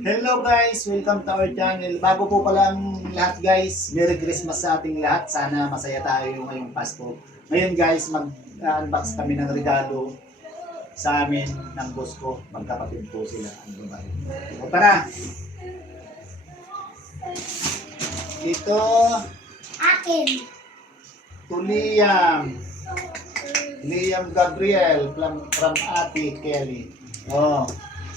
Hello guys! Welcome to our channel. Bago po pala ang lahat guys, Merry Christmas sa ating lahat. Sana masaya tayo ngayong Pasko. Ngayon guys, mag-unbox kami ng regalo sa amin ng boss ko. Magkapatid po sila ang babae. O tara! Ito, Akin. to Liam Gabriel from Ate Kelly. Oh,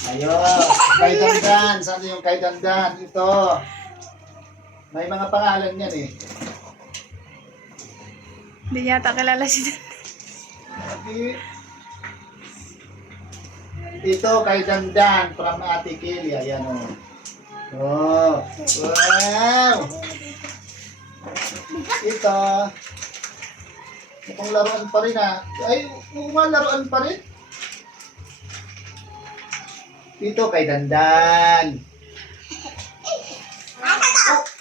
ayun. Kay Dandan. Saan yung kay Dandan? Ito. May mga pangalan yan eh. Hindi yata kilala si Dan. Ito kay Dandan from Ate Kelly. Ayan o. Oh. Wow! Ito. Itong laruan pa rin ah. Ay, laruan pa rin. Dito kay Dandan.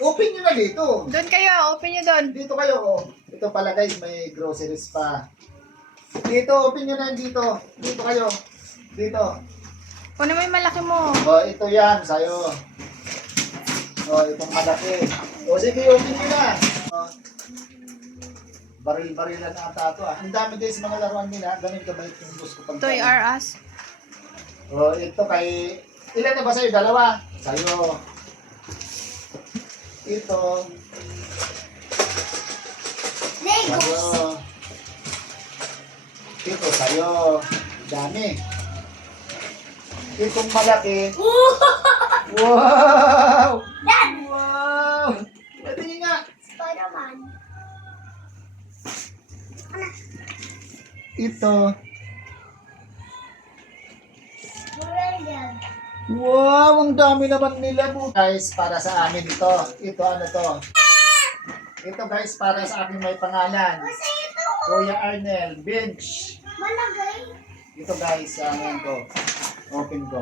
Open nyo na dito. Doon kayo, open nyo doon. Dito kayo. Oh. Ito pala guys, may groceries pa. Dito, open nyo na dito. Dito kayo. Dito. Kunin mo yung malaki mo. Oh, ito yan, sa'yo. Oh, itong malaki. O sige, open nyo na. Oh. Baril-barilan ata ito ah. Ang dami guys mga laruan nila. Ganun kabait yung gusto ko pag... Toy R Us. Oh, ito kay... Ilan na ba sa'yo? Dalawa? Sa'yo. Ito. Lego. Sa'yo. Ito sa'yo. Dami. Itong malaki. Wow! Dad. Wow! Tingin nga. Spider-Man. Ito. Brilliant. Wow! Ang dami naman nila po. Guys, para sa amin ito. Ito ano to? Ito guys, para sa akin may pangalan. Kasi ito. Kuya Arnel, bench. Malagay. Ito guys, ano ko. Open ko.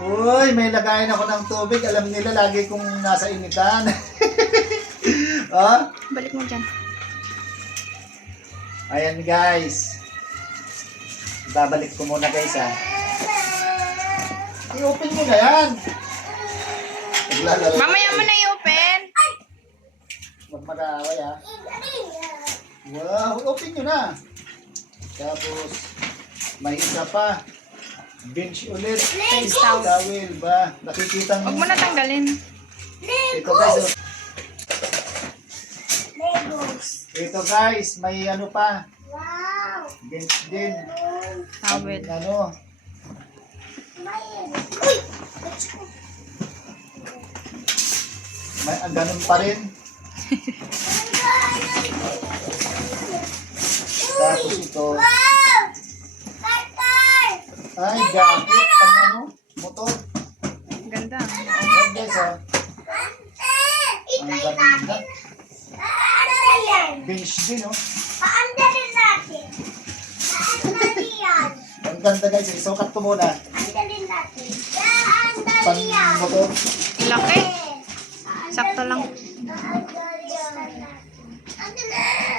Uy, may lagayan ako ng tubig. Alam nila, lagi kong nasa initan. Oh, Balik mo dyan. ayan guys. Babalik ko muna guys ha. I-open mo na yan. Naglalaro. Mamaya mo na i-open. Huwag mag-aaway ha. Wow, open nyo na. Tapos, may isa pa. Bench ulit. Face towel. Towel ba? Nakikita Huwag mo. mo na tanggalin. Ito guys. Legos. Ito guys, may ano pa. Wow. Bench din. Towel. Ano. Uy. May ganun pa rin. Tapos ito. Wow. Carter. Ay, jacket. Pang ano? Motor. Ganda. Ayan guys oh. Ang Ikay ganda. natin. Paandarin yan. Bench din oh. Paandarin natin. Paandarin yan. Ang ganda guys. Isukat ko muna. Paandarin natin. Pang Paandarin yan. motor. Laki. Sakto lang.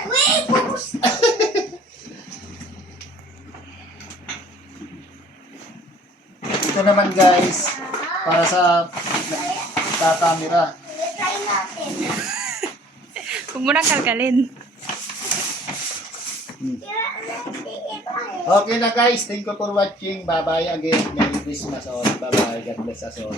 Wait, bubus. Ito naman guys. Para sa camera. Try natin. Huwag mo na kalkalin. Okay na guys. Thank you for watching. Bye bye again. Merry Christmas all. Bye bye. God bless us all.